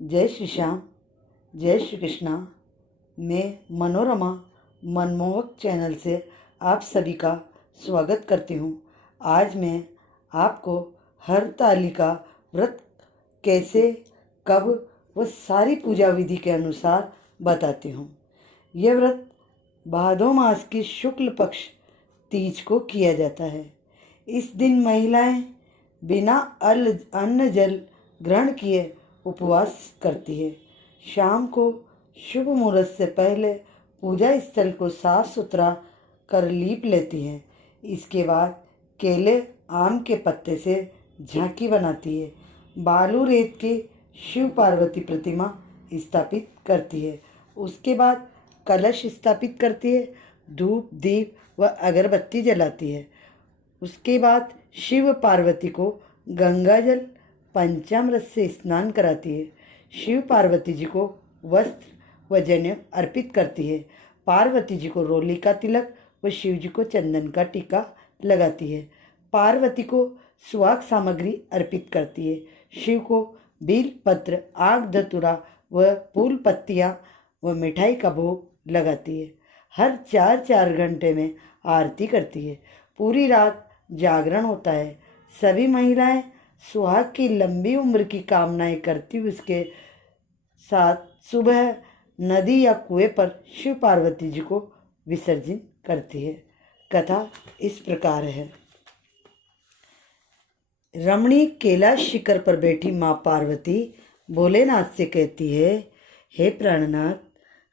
जय श्री श्याम, जय श्री कृष्णा। मैं मनोरमा मनमोहक चैनल से आप सभी का स्वागत करती हूँ। आज मैं आपको हरतालिका व्रत कैसे, कब व सारी पूजा विधि के अनुसार बताती हूँ। यह व्रत भादो मास की शुक्ल पक्ष तीज को किया जाता है। इस दिन महिलाएं बिना अन्न जल ग्रहण किए उपवास करती है। शाम को शुभ मुहूर्त से पहले पूजा स्थल को साफ सुथरा कर लीप लेती है। इसके बाद केले आम के पत्ते से झांकी बनाती है। बालू रेत की शिव पार्वती प्रतिमा स्थापित करती है। उसके बाद कलश स्थापित करती है, धूप दीप व अगरबत्ती जलाती है। उसके बाद शिव पार्वती को गंगा जल पंचामृत से स्नान कराती है। शिव पार्वती जी को वस्त्र व जनेऊ अर्पित करती है। पार्वती जी को रोली का तिलक व शिव जी को चंदन का टीका लगाती है। पार्वती को सुहाग सामग्री अर्पित करती है। शिव को बेल पत्र, आग धतूरा व फूल पत्तियाँ व मिठाई का भोग लगाती है। हर 4-4 घंटे में आरती करती है। पूरी रात जागरण होता है। सभी महिलाएं सुहाग की लंबी उम्र की कामनाएं करती हुई उसके साथ सुबह नदी या कुएं पर शिव पार्वती जी को विसर्जन करती है। कथा इस प्रकार है। रमणी कैलाश शिखर पर बैठी माँ पार्वती भोलेनाथ से कहती है, हे प्राणनाथ,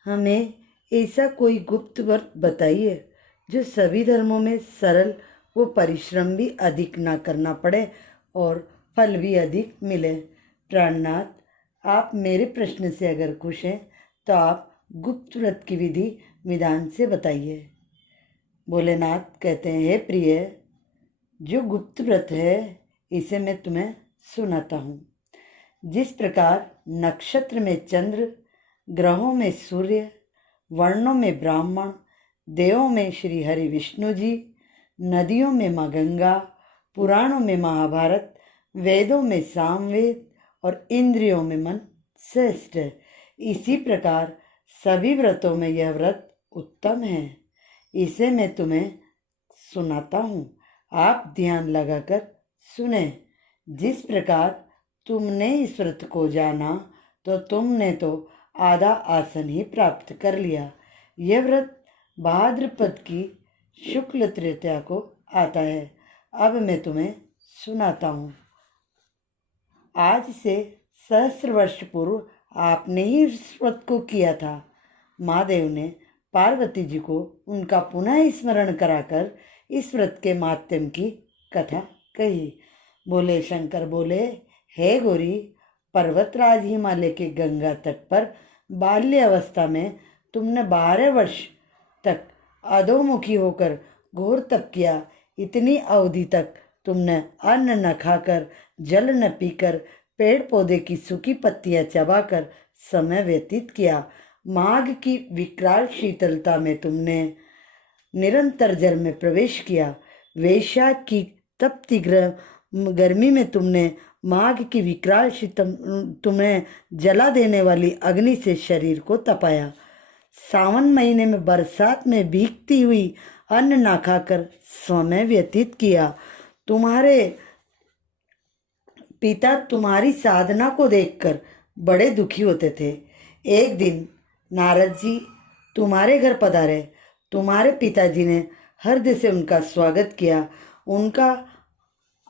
हमें ऐसा कोई गुप्त व्रत बताइए जो सभी धर्मों में सरल वो परिश्रम भी अधिक ना करना पड़े और फल भी अधिक मिले। प्राणनाथ, आप मेरे प्रश्न से अगर खुश हैं तो आप गुप्त व्रत की विधि विधान से बताइए। भोलेनाथ कहते हैं, हे प्रिय, जो गुप्त व्रत है इसे मैं तुम्हें सुनाता हूँ। जिस प्रकार नक्षत्र में चंद्र, ग्रहों में सूर्य, वर्णों में ब्राह्मण, देवों में श्री हरि विष्णु जी, नदियों में माँ गंगा, पुराणों में महाभारत, वेदों में सामवेद और इंद्रियों में मन श्रेष्ठ है, इसी प्रकार सभी व्रतों में यह व्रत उत्तम है। इसे मैं तुम्हें सुनाता हूँ, आप ध्यान लगाकर सुने। जिस प्रकार तुमने इस व्रत को जाना तो तुमने तो आधा आसन ही प्राप्त कर लिया। यह व्रत भाद्रपद की शुक्ल तृतीया को आता है। अब मैं तुम्हें सुनाता हूँ। आज से सहस्र वर्ष पूर्व आपने ही इस व्रत को किया था। महादेव ने पार्वती जी को उनका पुनः स्मरण कराकर इस व्रत के माध्यम की कथा कही। बोले शंकर बोले, हे गौरी, पर्वतराज हिमालय के गंगा तट पर बाल्य अवस्था में तुमने 12 वर्ष तक अधोमुखी होकर घोर तप किया। इतनी अवधि तक तुमने अन्न न खाकर, जल न पीकर, पेड़ पौधे की सूखी पत्तियां चबाकर समय व्यतीत किया। माघ की विकराल शीतलता में तुमने निरंतर जल में प्रवेश किया। वैशाख की तपती गर्मी में तुमने माघ की विकराल शीतल तुम्हें जला देने वाली अग्नि से शरीर को तपाया। सावन महीने में बरसात में भीगती हुई अन्न ना खाकर समय व्यतीत किया। तुम्हारे पिता तुम्हारी साधना को देखकर बड़े दुखी होते थे। एक दिन नारद जी तुम्हारे घर पधारे। तुम्हारे पिताजी ने हृदय से उनका स्वागत किया। उनका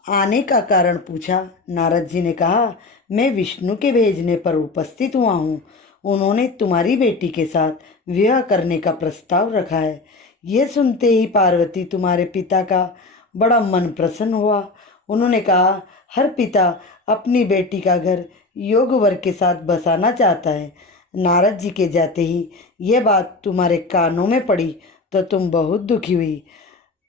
आने का कारण पूछा। नारद जी ने कहा, मैं विष्णु के भेजने पर उपस्थित हुआ हूँ। उन्होंने तुम्हारी बेटी के साथ विवाह करने का प्रस्ताव रखा है। यह सुनते ही पार्वती तुम्हारे पिता का बड़ा मन प्रसन्न हुआ। उन्होंने कहा, हर पिता अपनी बेटी का घर योग वर के साथ बसाना चाहता है। नारद जी के जाते ही यह बात तुम्हारे कानों में पड़ी तो तुम बहुत दुखी हुई।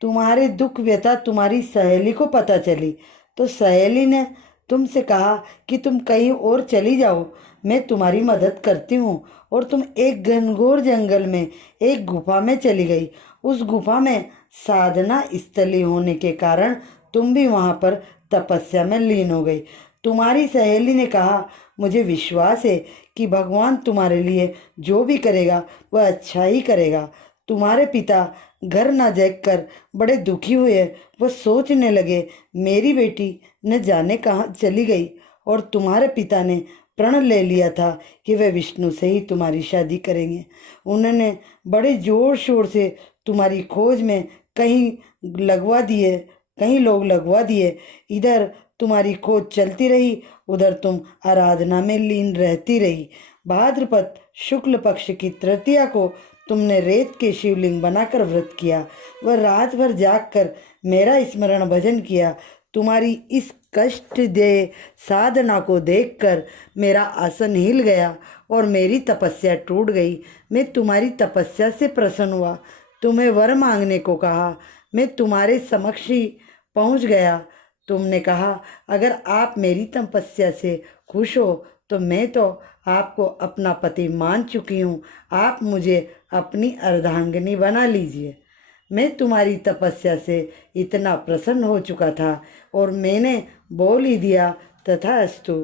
तुम्हारे दुख व्यथा तुम्हारी सहेली को पता चली तो सहेली ने तुमसे कहा कि तुम कहीं और चली जाओ, मैं तुम्हारी मदद करती हूँ। और तुम एक घनघोर जंगल में एक गुफा में चली गई। उस गुफा में साधना स्थली होने के कारण तुम भी वहाँ पर तपस्या में लीन हो गई। तुम्हारी सहेली ने कहा, मुझे विश्वास है कि भगवान तुम्हारे लिए जो भी करेगा वह अच्छा ही करेगा। तुम्हारे पिता घर न देखकर बड़े दुखी हुए। वह सोचने लगे, मेरी बेटी न जाने कहाँ चली गई, और तुम्हारे पिता ने प्रण ले लिया था कि वे विष्णु से ही तुम्हारी शादी करेंगे। उन्होंने बड़े जोर शोर से तुम्हारी खोज में कहीं लोग लगवा दिए। इधर तुम्हारी खोज चलती रही, उधर तुम आराधना में लीन रहती रही। भाद्रपद शुक्ल पक्ष की तृतीया को तुमने रेत के शिवलिंग बनाकर व्रत किया। वह रात भर जागकर मेरा स्मरण भजन किया। तुम्हारी इस कष्ट दे साधना को देखकर मेरा आसन हिल गया और मेरी तपस्या टूट गई। मैं तुम्हारी तपस्या से प्रसन्न हुआ, तुम्हें वर मांगने को कहा। मैं तुम्हारे समक्ष ही पहुंच गया। तुमने कहा, अगर आप मेरी तपस्या से खुश हो तो मैं तो आपको अपना पति मान चुकी हूँ, आप मुझे अपनी अर्धांगिनी बना लीजिए। मैं तुम्हारी तपस्या से इतना प्रसन्न हो चुका था और मैंने बोल ही दिया, तथास्तु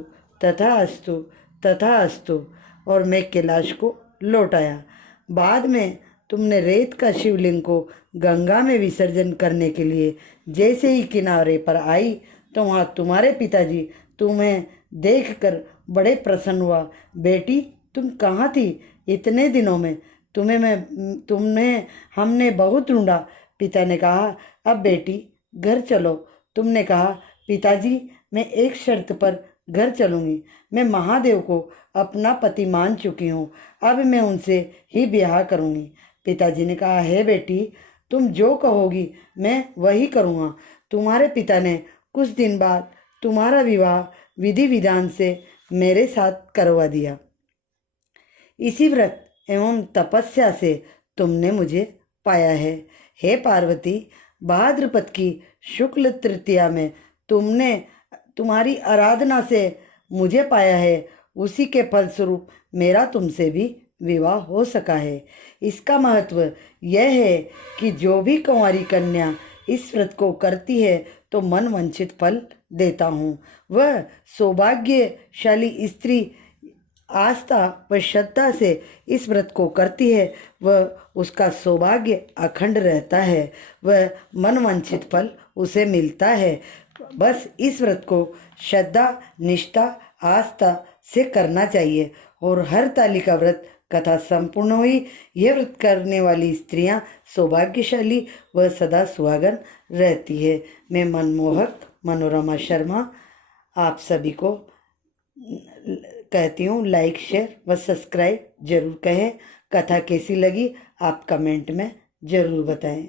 तथास्तु तथास्तु, और मैं कैलाश को लौट आया। बाद में तुमने रेत का शिवलिंग को गंगा में विसर्जन करने के लिए जैसे ही किनारे पर आई तो वहाँ तुम्हारे पिताजी तुम्हें देखकर बड़े प्रसन्न हुआ। बेटी, तुम कहाँ थी इतने दिनों में? तुम्हें हमने बहुत ढूंढा। पिता ने कहा, अब बेटी घर चलो। तुमने कहा, पिताजी मैं एक शर्त पर घर चलूँगी। मैं महादेव को अपना पति मान चुकी हूँ, अब मैं उनसे ही ब्याह करूँगी। पिताजी ने कहा, हे बेटी, तुम जो कहोगी मैं वही करूँगा। तुम्हारे पिता ने कुछ दिन बाद तुम्हारा विवाह विधि विधान से मेरे साथ करवा दिया। इसी व्रत एवं तपस्या से तुमने मुझे पाया है। हे पार्वती, भाद्रपद की शुक्ल तृतीया में तुमने तुम्हारी आराधना से मुझे पाया है, उसी के फलस्वरूप मेरा तुमसे भी विवाह हो सका है। इसका महत्व यह है कि जो भी कुंवारी कन्या इस व्रत को करती है तो मन वांछित फल देता हूँ। वह सौभाग्यशाली स्त्री आस्था व श्रद्धा से इस व्रत को करती है, वह उसका सौभाग्य अखंड रहता है, वह मनवांछित फल उसे मिलता है। बस इस व्रत को श्रद्धा, निष्ठा, आस्था से करना चाहिए और हर ताली का व्रत कथा संपूर्ण हुई। यह व्रत करने वाली स्त्रियां सौभाग्यशाली व सदा सुहागन रहती है। मैं मनमोहक मनोरमा शर्मा आप सभी को कहती हूँ, लाइक शेयर व सब्सक्राइब जरूर करें। कथा कैसी लगी आप कमेंट में ज़रूर बताएं।